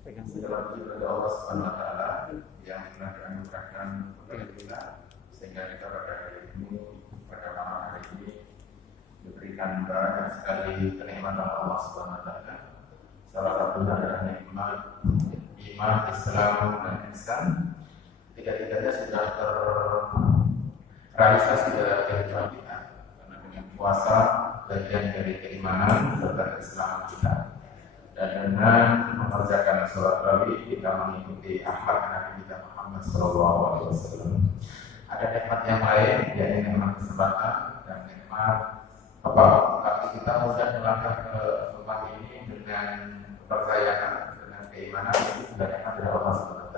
Segala puji bagi Allah Subhanahu wa taala yang telah dianugerahkan kepada kita sehingga kita pada hari ini, pada malam hari ini diberikan banyak sekali kenikmatan Allah Subhanahu wa taala. Salah satunya adalah nikmat iman, Islam dan ihsan. Tiga-tiganya sudah terrealisasi dalam kehidupan kita. Karena dengan puasa bagian dari keimanan serta keislaman kita. Dan dengan mengerjakan sholat tarawih kita mengikuti akhlak Nabi kita Muhammad SAW. Ada nikmat yang lain, yaitu nikmat kesempatan dan nikmat tapi kita mudah melangkah ke tempat ini dengan kepercayaan, dengan keimanan itu sudah nikmat dari Allah SWT.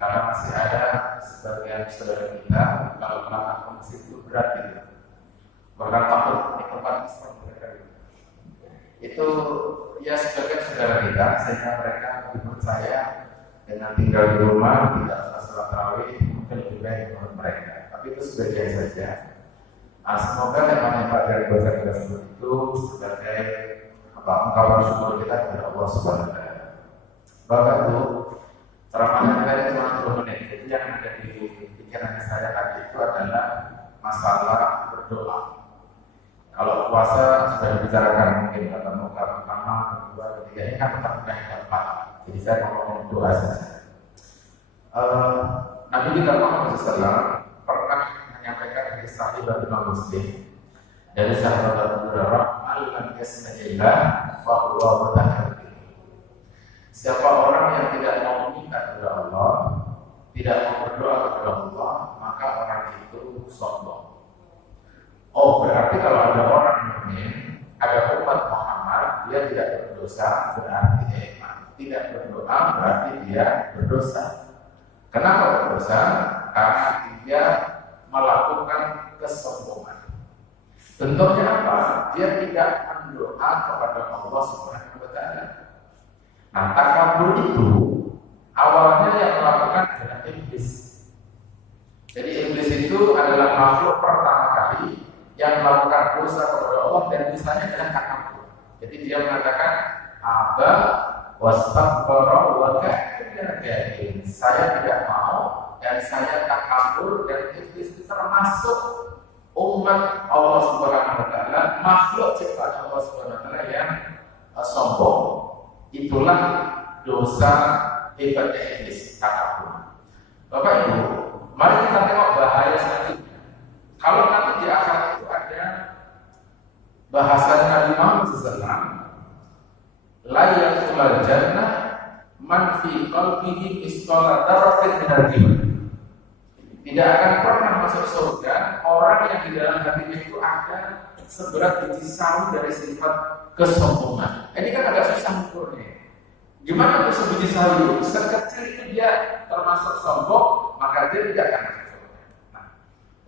Karena masih ada sebagian saudara kita kalau melangkah ke masjid itu berat gitu. Bahkan takut di tempat Islam mereka itu ya sebagian saudara kita sehingga mereka lebih percaya dengan tinggal di rumah tidak usah sholat tarawih mungkin lebih baik menurut mereka. Tapi itu sebagian saja. Semoga nikmat dari puasa kita sebut itu sebagai ungkapan syukur kita kepada Allah Subhanahu wa taala. Bapak Ibu, ceramahnya kita ini cuma 10 menit. Jadi yang ada di pikiran saya tadi itu adalah masalah berdoa. Kalau puasa sudah dibicarakan mungkin ketemu pertama, kedua, ketiga ini kan tetap yang keempat. Jadi saya ngomongin doa saja. Nabi kita Muhammad SAW pernah menyampaikan kisah dari Imam Muslim dari sahabat Abu Hurairah, "Al-lam yasma'illah fa huwa mutahabbir." Siapa orang yang tidak mau meminta kepada Allah, tidak mau berdoa kepada Allah, maka orang itu sombong. Oh, berarti kalau ada orang mukmin, ada umat Muhammad, dia tidak berdosa, berarti tidak berdoa, berarti dia berdosa. Kenapa berdosa? Karena dia melakukan kesombongan. Bentuknya apa? Dia tidak mendoa kepada Allah Subhanahu wa taala. Nah, takabur itu awalnya yang melakukan adalah iblis. Jadi iblis itu adalah makhluk pertama kali yang melakukan dosa kepada Allah dan dosanya adalah takabur. Jadi dia mengatakan aba wastakbara wa kana jahil. Saya tidak mau dan saya takabur, dan iblis itu termasuk umat Allah Subhanahu wa taala, makhluk ciptaan Allah Subhanahu wa taala yang sombong. Itulah dosa hebatnya iblis, takabur. Bapak Ibu, mari kita tengok bahaya selanjutnya. Kalau nanti di akhirat itu ada bahasanya Nabi Muhammad SAW, la yadkhulul jannah man fi qalbihi misqala dzarratin min al-iman. Tidak akan pernah masuk surga orang yang di dalam hatinya itu ada seberat biji sawi dari sifat kesombongan. Ini kan agak susah ukurnya. Gimana tuh sebiji sawi? Sekecil itu dia termasuk sombong, maka dia tidak akan masuk surga. Nah,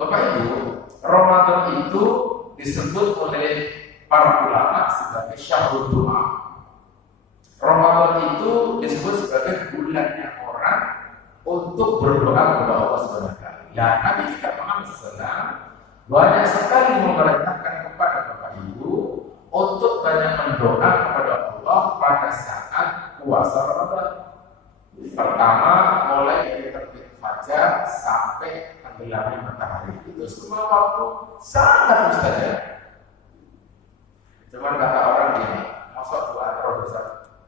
Bapak Ibu, Ramadan itu disebut oleh para ulama sebagai syahrul doa. Ramadan itu disebut sebagai bulannya orang untuk berdoa kepada Allah Subhanahu wa taala. Nah, Nabi kita Muhammad SAW banyak sekali memerintahkan kepada Bapak Ibu untuk banyak mendoa kepada Allah pada saat puasa Ramadan. Pertama, mulai dari terbit fajar sampai tenggelamnya matahari, itu semua waktu sangat mustajab. Cuman kata orang gini, masa doa terus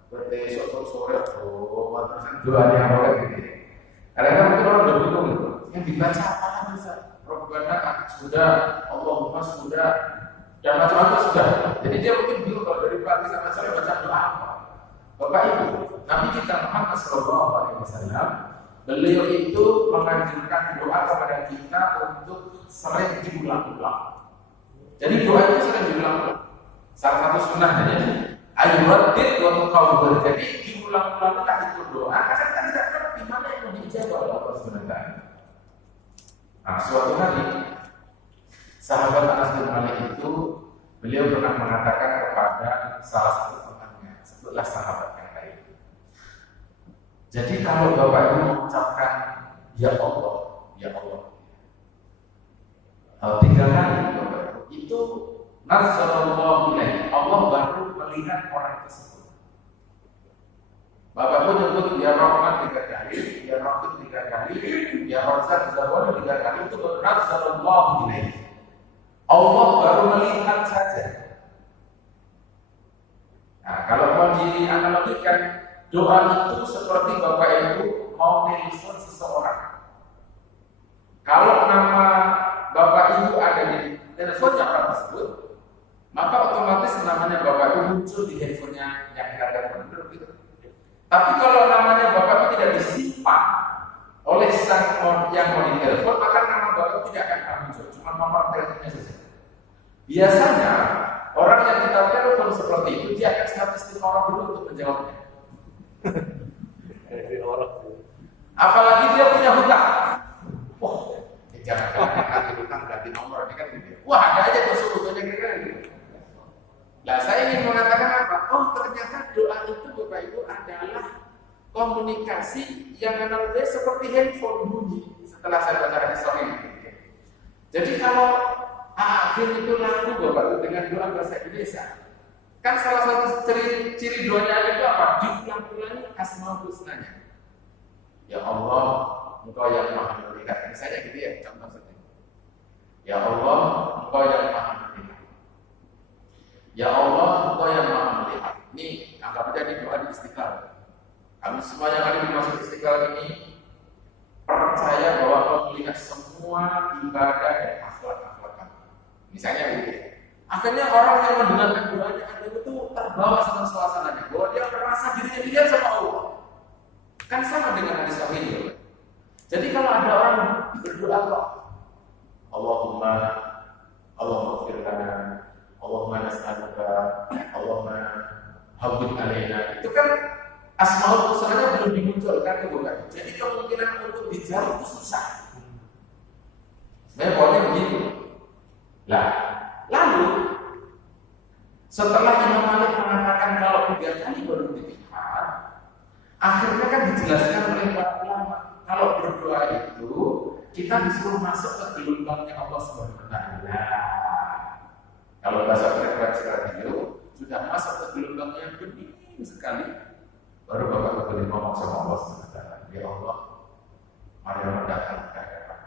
berarti sore terus doa yang boleh gini. Kadang-kadang mungkin orang udah bingung gitu. Yang dibaca apa kan bisa? Robbana sudah, Allahumma sudah, dan macam-macam sudah. Jadi dia mungkin bingung kalau dari pagi sampai sore baca doa apa. Bapak Ibu, Nabi kita Muhammad SAW, beliau itu menganjurkan doa kepada kita untuk sering diulang-ulang. Jadi doa itu sering diulang-ulang. Salah satu sunnahnya ayuwaddid wa muqawwir. Jadi diulang-ulang itu doa karena kita tidak tahu di mana yang dijawab oleh Allah Subhanahu wa taala. Nah, suatu hari sahabat Anas bin Malik itu beliau pernah mengatakan kepada salah satu temannya, sebutlah sahabat yang lain. Jadi kalau Bapak Ibu mengucapkan ya Allah, ya Allah, 3 kali Bapak Ibu, itu nazzarallahu ilaih, Allah baru melihat orang tersebut. Bapak nyebut ya Rahman 3 kali, ya Rahim 3 kali, ya Razak Zawali 3 kali, itu Rasulullah ilaih. Allah baru melihat saja. Nah, kalau mau dianalogikan, doa itu seperti Bapak Ibu mau nelpon seseorang. Kalau nama Bapak Ibu ada di teleponnya orang tersebut, maka otomatis namanya Bapak Ibu muncul di handphonenya yang kita telepon. Gitu. Tapi kalau namanya Bapak Ibu tidak disimpan oleh sang yang mau ditelepon, maka nama Bapak Ibu tidak akan muncul, cuma nomor teleponnya saja. Biasanya orang yang kita telepon seperti itu, dia akan statistik orang dulu untuk menjawabnya. Apalagi dia punya hutang. Wah, jangan-jangan ganti hutang, ganti nomor, ini kan gitu. Wah, ada aja tuh sebetulnya kira-kira gitu. Nah, saya ingin mengatakan apa? Oh, ternyata doa itu Bapak Ibu adalah komunikasi yang analogi seperti handphone bunyi. Setelah saya baca hadis sahih. Jadi kalau akhir itu laku Bapak Ibu dengan doa bahasa Indonesia. Kan salah satu ciri doanya itu apa? Diulang-ulangi asmaul husnanya. Ya Allah, Engkau yang Maha melihat. Misalnya gitu ya, contoh saja. Ya Allah, Engkau yang Maha melihat. Ya Allah, Engkau yang Maha melihat. Ini anggap aja di doa di Istiqlal. Kami semua yang ada di masjid Istiqlal ini percaya bahwa Allah melihat semua ibadah dan akhlak-akhlak kami. Misalnya gitu. Akhirnya orang yang mendengarkan doanya itu terbawa sama suasananya, bahwa dia merasa dirinya dilihat sama Allah. Kan sama dengan hadis sahih. Jadi kalau ada orang berdoa kok, Allahumma ighfir lana, Allahumma nas'aluka, Allahumma hawwin alaina. Itu kan asmaul husnanya belum dimunculkan ke bukan. Jadi kemungkinan untuk dijawab itu susah. Sebenarnya pokoknya begitu. Lah, lalu setelah Imam Malik mengatakan kalau 3 kali baru dilihat, akhirnya kan dijelaskan oleh para ulama kalau berdoa itu kita disuruh masuk ke gelombangnya Allah Subhanahu wa taala. Kalau bahasa frekuensi radio sudah masuk ke gelombang yang bening sekali, baru Bapak boleh ngomong sama Allah Subhanahu wa taala. Ya Allah, mari datang ke hadapan.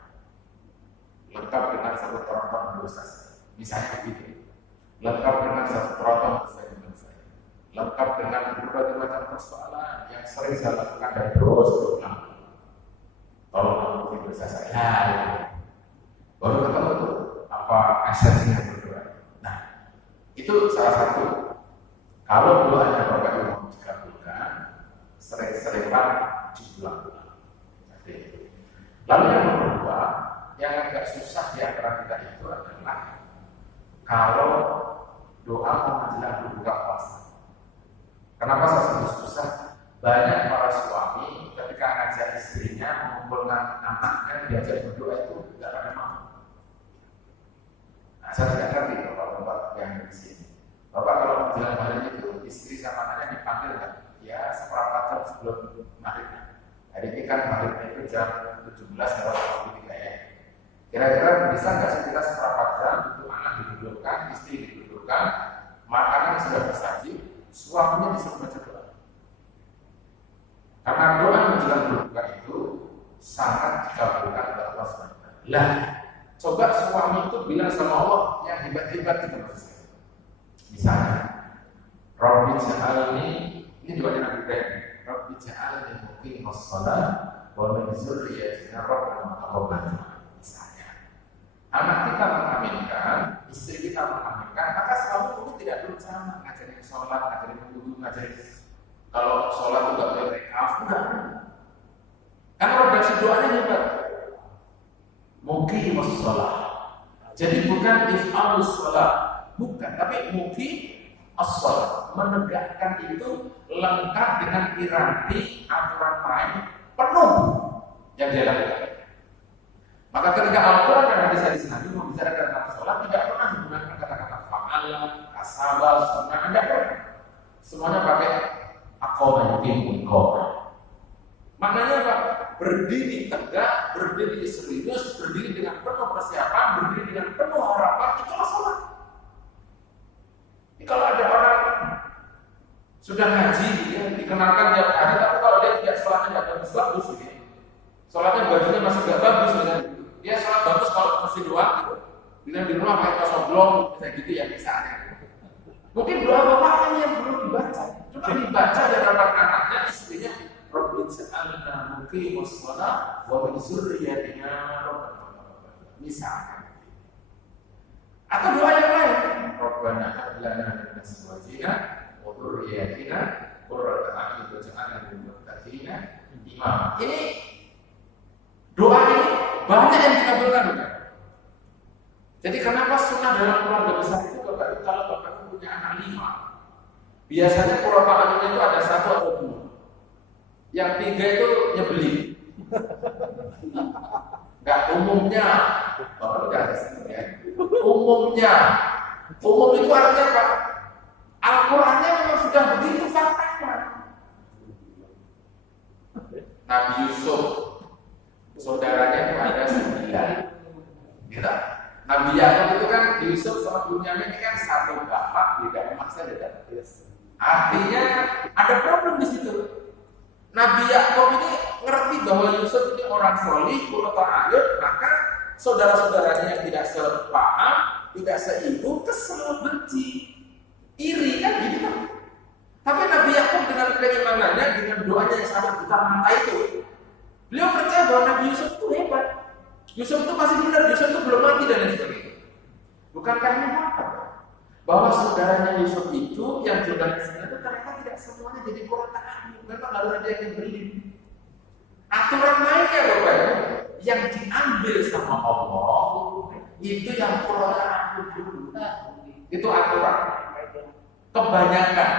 Lengkap dengan satu terompah dosa. Misalnya begitu. Lengkap dengan satu terompah dosa dengan saya. Lengkap dengan berbagai macam persoalan yang sering saya lakukan dan terus berulang. Tolong ampuni dosa saya. Baru ketemu tuh apa esensinya berdoa. Nah, itu salah satu. Kalau doanya Bapak Ibu mau dikabulkan, sering-seringlah diulang-ulang. Lalu yang kedua, yang agak susah di antara kita itu adalah kalau doa menjelang berbuka puasa. Kenapa saya sebut susah? Banyak para suami ketika ngajak istrinya mengumpulkan anaknya diajak berdoa itu tidak ada mau. Nah, saya tidak ngerti bapak-bapak yang di sini. Bapak kalau menjelang malam itu istri sama anaknya dipanggil kan? Ya seperempat jam sebelum maghrib. Hari ini kan maghribnya itu jam 17:23 ya. Kira-kira bisa nggak sih kita seperempat jam itu anak didudukkan, istri didudukkan, makanan sudah tersaji, suaminya disuruh baca doa. Karena doa menjelang berbuka itu sangat dikabulkan oleh Allah SWT. Lah, coba suami itu bilang sama Allah yang hebat-hebat itu maksudnya. Misalnya, Rabbi ja'alni, ini juga Nabi Ibrahim. Rabbi ja'alni muqimas shalah wa min dzurriyyatina rabbana taqabbal du'a. Misalnya, anak kita mengaminkan, istri kita mengaminkan, maka suami mungkin tidak berusaha ngajarin sholat, ngajarin wudu, ngajarin kalau sholat itu nggak boleh rekaf, enggak. Karena redaksi doanya hebat. Muqimus shalah. Jadi bukan if'alus shalah, bukan, tapi muqimus shalah, menegakkan itu lengkap dengan piranti aturan main penuh yang dia lakukan. Maka ketika Al-Quran dan hadis-hadis Nabi membicarakan tentang sholat tidak pernah menggunakan kata-kata fa'ala, kasabah, sunnah, tidak pernah. Semuanya pakai aqama yuqimu iqamah. Maknanya apa? Berdiri tegak, berdiri serius, berdiri dengan penuh persiapan, berdiri dengan penuh harapan, itulah sholat. Jadi kalau ada orang sudah ngaji, ya, dikenalkan tiap hari, tapi kalau dia bagus ini. Sholatnya bajunya masih gak bagus misalnya. Dia sholat bagus kalau masih doang gitu. Bila di rumah pakai kaos oblong misalnya gitu ya misalnya. Mungkin doa bapaknya yang belum dibaca. Coba dibaca dan anak-anaknya, istrinya Rabbin sa'alna muqimus shalah wa min dzurriyyatina misalnya. Atau doa yang lain, Rabbana hab lana min azwajina wa dhurriyyatina qurrata a'yun waj'alna lil muttaqina imama. Ini doa ini banyak yang dikabulkan bukan? Jadi kenapa sunnah dalam keluarga besar itu kalau bapak punya anak 5, biasanya qurrata a'yun itu ada 1 atau 2. Yang 3 itu nyebelin. Enggak umumnya. Bapak udah ada ya. Umumnya. Umum itu artinya apa? Al-Qur'annya memang sudah begitu faktanya. Nabi Yusuf saudaranya itu ada 9. Gitu. Nabi Yakub itu kan Yusuf sama Bunyamin ini kan satu bapak, beda emak saja. Artinya ada problem di situ. Nabi Yakub ini ngerti bahwa Yusuf ini orang solih, qurrata a'yun, maka saudara-saudaranya yang tidak sepaham, tidak seibu, kesel, benci, iri kan gitu kan. Tapi Nabi Yakub dengan keimanannya, dengan doanya yang sangat buta-mata itu, beliau percaya bahwa Nabi Yusuf itu hebat. Yusuf itu masih benar, Yusuf itu belum mati dan lain sebagainya. Bukankah ini fakta? Bahwa saudaranya Yusuf itu yang jumlahnya 9 itu ternyata tidak semuanya jadi qurrata a'yun. Memang harus ada yang dibeli. Aturan mainnya Bapak Ibu, yang diambil sama Allah itu yang qurrata a'yun dulu. Itu aturan. Kebanyakan.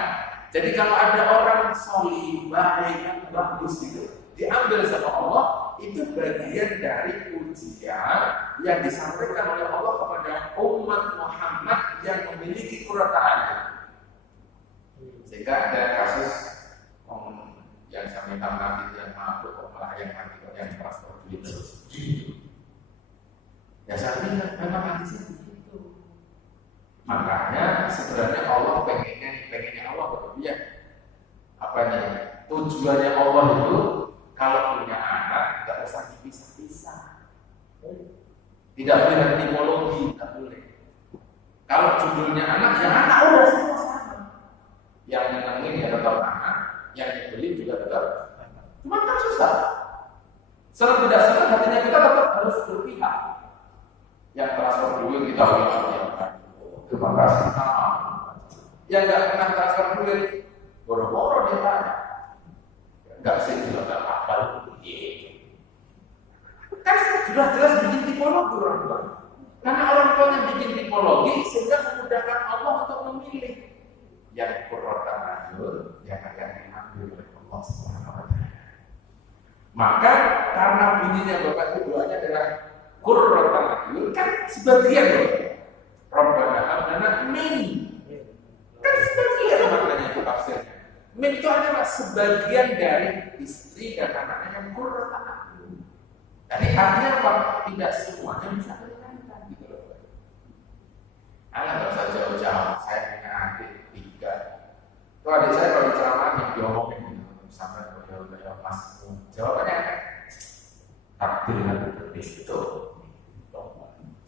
Jadi kalau ada orang solih, baik, bagus gitu, diambil sama Allah, itu bagian dari ujian yang disampaikan oleh Allah kepada umat Muhammad yang memiliki qurrata a'yun. Sehingga ada kasus yang saya minta maaf yang maaf malah yang mati yang transfer duit terus. Ya saya bilang memang hadisnya begitu. Makanya sebenarnya Allah pengennya Allah berbeda. Apa nih? Tujuannya Allah itu kalau punya anak nggak usah dipisah-pisah. Tidak boleh tipologi, tidak boleh. Kalau judulnya anak, ya anak udah semua sama. Yang nyenengin ya tetap anak, yang nyebelin juga tetap. Cuma kan susah. Senang tidak senang hatinya kita tetap harus berpihak. Yang transfer duit kita bilang, terima kasih. Yang nggak pernah transfer duit, boro-boro dia tanya. Nggak sih juga nggak apa-apa. Kan sudah jelas bikin tipologi orang tua. Karena orang tuanya bikin tipologi sehingga memudahkan Allah untuk memilih yang qurrata a'yun yang akan diambil oleh Allah Subhanahu wa taala. Maka karena bunyinya Bapak itu doanya adalah qurrata a'yun kan sebagian loh. Rabbana hab lana min. Kan sebagian maknanya itu tafsirnya. Min itu adalah sebagian dari istri dan anaknya yang qurrata a'yun. Jadi artinya apa? Tidak semuanya bisa dilakukan gitu loh. Nggak usah jauh-jauh. Saya punya adik 3. Itu adik saya kalau diceramahin diomongin gitu. Sampai beliau pas jawabannya takdir dan itu.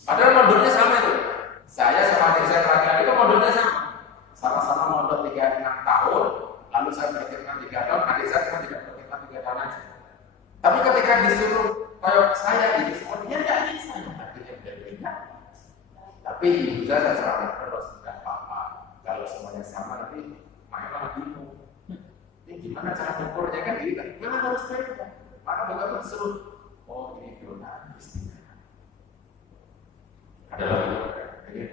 Padahal modulnya sama itu. Saya sama adik saya terakhir itu modulnya sama. Sama-sama modal 36 tahun. Lalu saya berkhidmat 3 tahun. Adik saya cuma tidak berkhidmat 3 tahun aja. Tapi ketika disuruh kayak saya gitu, semuanya nggak bisa. Akhirnya beda-beda. Tapi ibu saya selalu terus nggak apa-apa. Kalau semuanya sama nanti malah bingung. Ini gimana cara ukurnya kan gitu? Memang harus beda. Maka begitu disuruh, oh ini doa istimewa. Ada lagi ini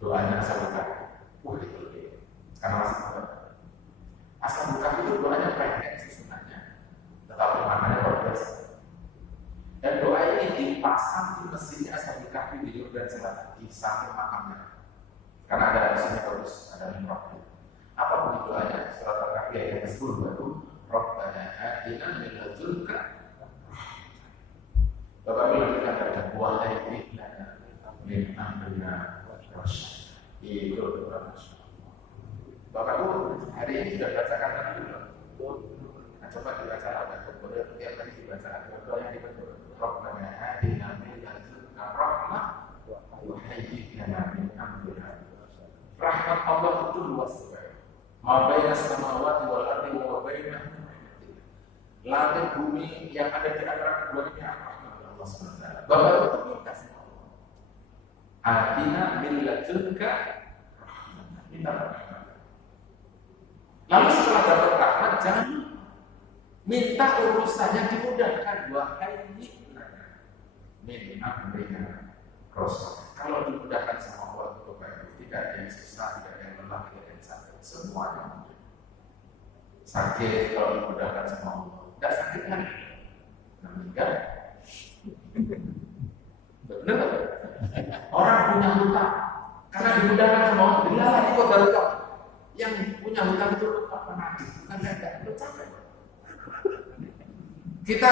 doanya asal buka. Itu karena masih muda. Asal buka itu doanya pendek sebenarnya, tetapi maknanya luar biasa. Dan doa ini dipasang di masjidnya asal buka di Yordan Selatan di samping makamnya. Karena ada mesinnya bagus, ada mihrab. Apa bunyi doanya? Surat Al-Kahfi ayat 10 itu Rabbana atina min ladunka. Bapak Ibu dikatakan wahai lana min amrina rasyad. Itu doa. Bapak Ibu hari ini sudah baca kata belum? Nah, coba dibaca ada beberapa tiap kali dibaca doa yang dibaca. Rabbana atina min ladunka rahmah wa hayyi lana min amrina. Rahmat Allah itu luas sekali. Ma baina samawati wal ardi wa bainahuma. Langit bumi yang ada di antara keduanya rahmat Allah SWT. Bapak itu minta sama Allah. Atina min ladunka rahmah. Minta rahmat. Lalu setelah dapat rahmat, jangan minta urusannya dimudahkan. Wahai min amrina rasul. Kalau dimudahkan sama Allah itu baik. Tidak ada yang susah, tidak ada yang lelah, tidak ada yang sakit. Semuanya mudah. Sakit kalau dimudahkan sama Allah. Tidak sakit kan? Meninggal. Benar tak? Orang punya hutang karena dimudahkan sama Allah. Bila lagi kau baru tahu yang punya hutang itu lupa menagih, bukan tidak capek. Kita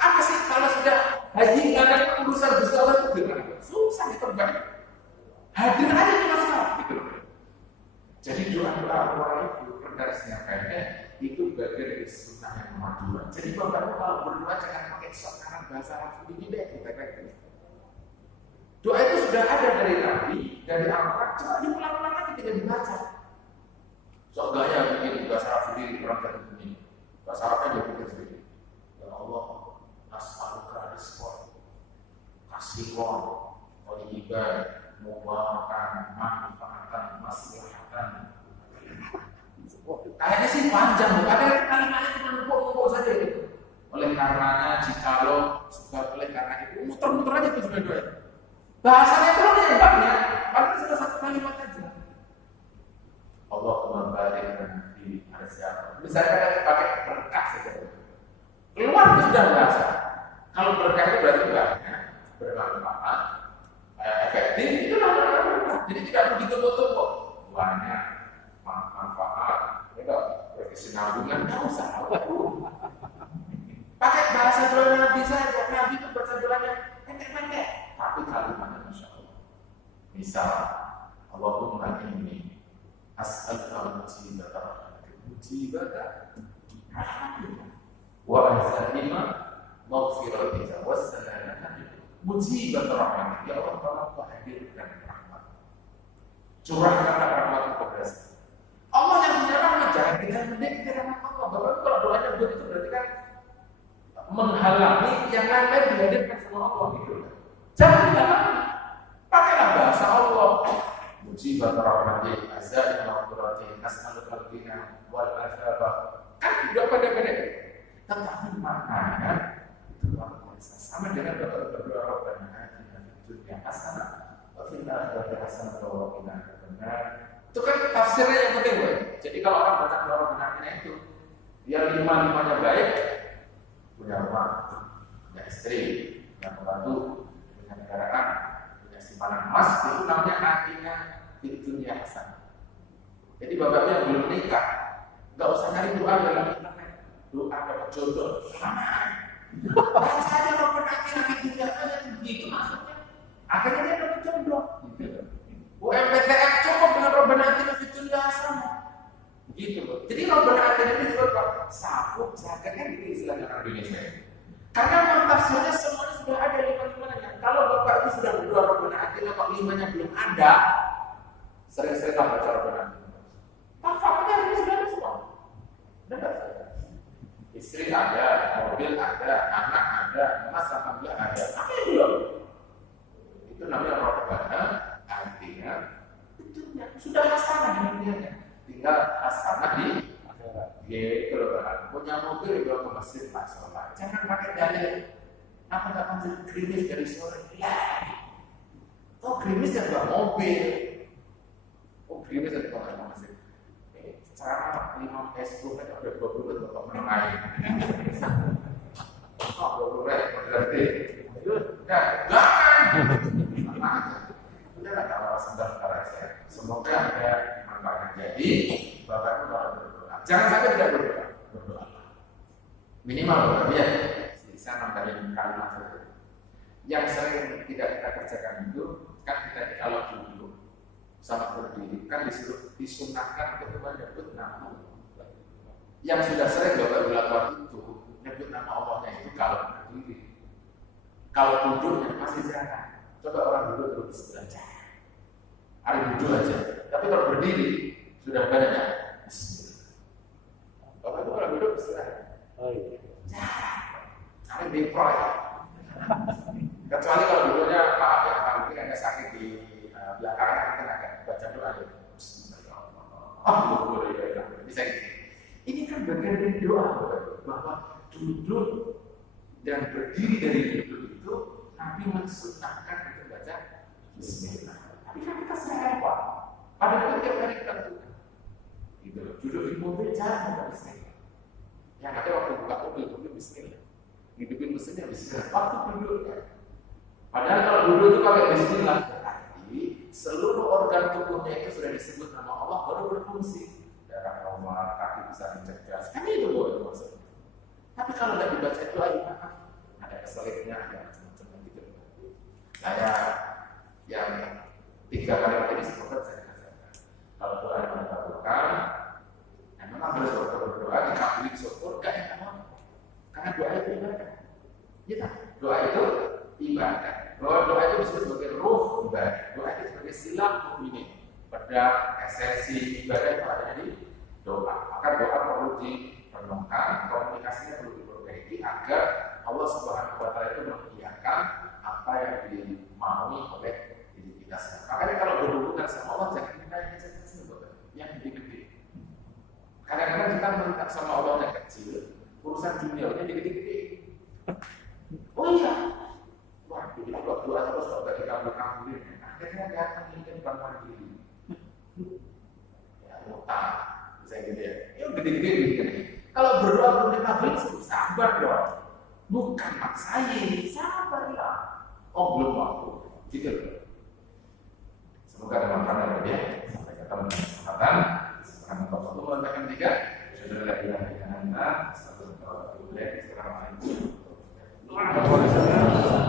apa sih kalau sudah haji nggak ada urusan besar itu gimana? Susah ditebak. Hadir aja di masalah gitu. Jadi doa-doa orang itu redaksinya pendek itu bagian dari sunnah yang nomor 2. Jadi bapak kalau berdoa jangan pakai sok kanan bahasa Arab ini deh kita kayak doa itu sudah ada dari Nabi, dari Al-Quran, coba diulang-ulang lagi tidak dibaca. Sok gaya bikin bahasa Arab sendiri orang dari ini. Bahasa Arabnya dia bikin sendiri. Ya Allah, as'aluka rizqan, kasihon, thayyiban, mubarakan, manfaatan, maslahatan. Kayaknya sih panjang, ada kalimatnya cuma numpuk-numpuk saja gitu. Oleh karenanya, jikalau sebab oleh karena itu, muter-muter aja itu sebenarnya. Bahasanya itu yang banyak, padahal sudah satu kalimat aja. Allahumma barik lana fi arzaqina. Misalnya pakai berkah saja. Keluar itu sudah bahasa. Kalau berkah itu berarti banyak, bermanfaat, efektif, itu namanya berkah. Jadi tidak perlu ditunggu-tunggu. Banyak manfaat, ya berkesinambungan, nggak usah pakai bahasa doa Nabi saja. Nabi itu baca doanya pendek-pendek, tapi kalimatnya Masya Allah. Misal, Allahumma inni as'aluka mujibata rahmatika wa azalima maghfiratika wassalamata mujibata rahmatika. Ya Allah, tolong hadirkan rahmat, curahkan rahmat kepada saya. Allah yang punya rahmat, jangan kita mendekat rahmat Allah. Bahkan kalau doanya begitu berarti kan menghalangi yang lain dihadirkan sama Allah gitu. Jangan dihalangi. Pakailah bahasa Allah. Mujibat rahmati, azza wa jalla, nas'aluka al-ghina wal afaba. Kan udah pendek-pendek. Tetapi maknanya itu luar biasa. Sama dengan berdoa Rabbana atina fid dunya hasanah wa fil akhirati hasanah wa qina adzabannar. Itu kan tafsirnya yang penting, boy. Jadi kalau orang baca doa Rabbana itu, dia lima-limanya baik, punya rumah, punya istri, punya pembantu, punya kendaraan, punya simpanan emas, itu namanya atina fid dunya hasanah. Jadi bapaknya belum nikah, nggak usah nyari doa dalam internet, doa dapat jodoh, baca saja Rabbana atina fid dunya hasanah, begitu maksudnya. Akhirnya dia dapat jodoh. UMPTN cukup dengan Rabbana atina fid dunya hasanah. Begitu loh. Jadi Rabbana atina ini juga sapu, zakat kan gitu istilahnya orang Indonesia. Karena memang tafsirnya semuanya sudah ada lima-limanya. Kalau bapak itu sudah berdoa Rabbana atina kok limanya belum ada, sering-sering baca Rabbana atina. Fakta ini sudah ada semua. Benar saja. Istri ada, mobil ada, anak ada, emas alhamdulillah ada. Apa yang belum? Itu namanya Rabbana artinya betulnya sudah hasanah dunianya, tinggal hasanah di akhirat. Gitu loh kan. Punya mobil juga ke masjid Pak sholat. Jangan pakai dalil. Apa nggak masjid gerimis dari sore? Ya. Oh gerimis ya nggak mobil. Oh gerimis dari pakai masjid. Secara 5 Facebook kan udah 20 bapak menengahi. Oh 20 berarti. Jangan. Udah kalau sebentar saya. Semoga ada manfaatnya. Jadi bapak itu kalau berdoa, jangan sampai tidak berdoa. Berdoa minimal berdoa ya. Bisa nambahin kalimat saja. Yang sering tidak kita kerjakan itu kan kita kalau duduk sama berdiri kan disuruh disunahkan untuk menyebut nama. yang sudah sering Bapak lakukan itu nyebut nama Allahnya itu kalau berdiri. Kalau duduknya masih jarang. Coba orang duduk terus belajar. Hari duduk aja. Tapi kalau berdiri sudah banyak. Bismillah. Bapak itu kalau duduk istirahat. Oh iya. Jarang. Hari deproy. Kecuali kalau duduknya maaf ya, mungkin ada sakit di belakangan mungkin agak baca doa ya. Bismillah. Bisa gitu. Ini kan bagian dari doa bahwa duduk dan berdiri dari duduk itu Nabi mensunahkan untuk baca Bismillah. Tapi kan kita sering lupa. Padahal tiap hari kita lakukan. Gitu. Duduk di mobil jangan buka Bismillah. Yang ada waktu buka mobil Bismillah. Hidupin mesinnya Bismillah. Waktu duduk kan. Padahal kalau duduk itu pakai Bismillah berarti seluruh organ tubuhnya itu sudah disebut nama Allah baru berfungsi. Darah normal, kaki bisa mencegah. Kan itu loh maksudnya. Tapi kalau nggak dibaca itu ada keselitnya, ada macam-macam gitu. Saya yang 3 kali ini semoga saya rasakan. Kalau doa yang dikabulkan, memang harus berdoa dikabuli syukur gak enak banget. Karena doa itu ibadah. Ya, doa itu ibadah. Doa itu disebut sebagai ruh ibadah. Doa itu sebagai silah mukminin. Pada esensi ibadah itu ada di doa. Maka doa perlu direnungkan, komunikasinya perlu diperbaiki agar Allah Subhanahu wa Ta'ala itu mengiyakan apa yang dimaui oleh diri kita sendiri. Makanya kalau berhubungan sama Allah jangan minta yang kecil-kecil, yang gede-gede. Kadang-kadang kita minta sama Allah yang kecil, urusan dunianya gede-gede. Oh iya, wah, jadi kalau doa terus kalau dari kabul-kabulin, akhirnya datang ini kan bukan mandiri. Ya, utang, bisa gitu ya. Ya gede-gede gitu. Kalau berdoa kemudian kabul, sabar dong. Bukan maksain, sabar ya. Oh belum waktu, gitu. Semoga ada manfaat ya. Sampai ketemu di kesempatan. Assalamualaikum warahmatullahi wabarakatuh. Assalamualaikum warahmatullahi wabarakatuh.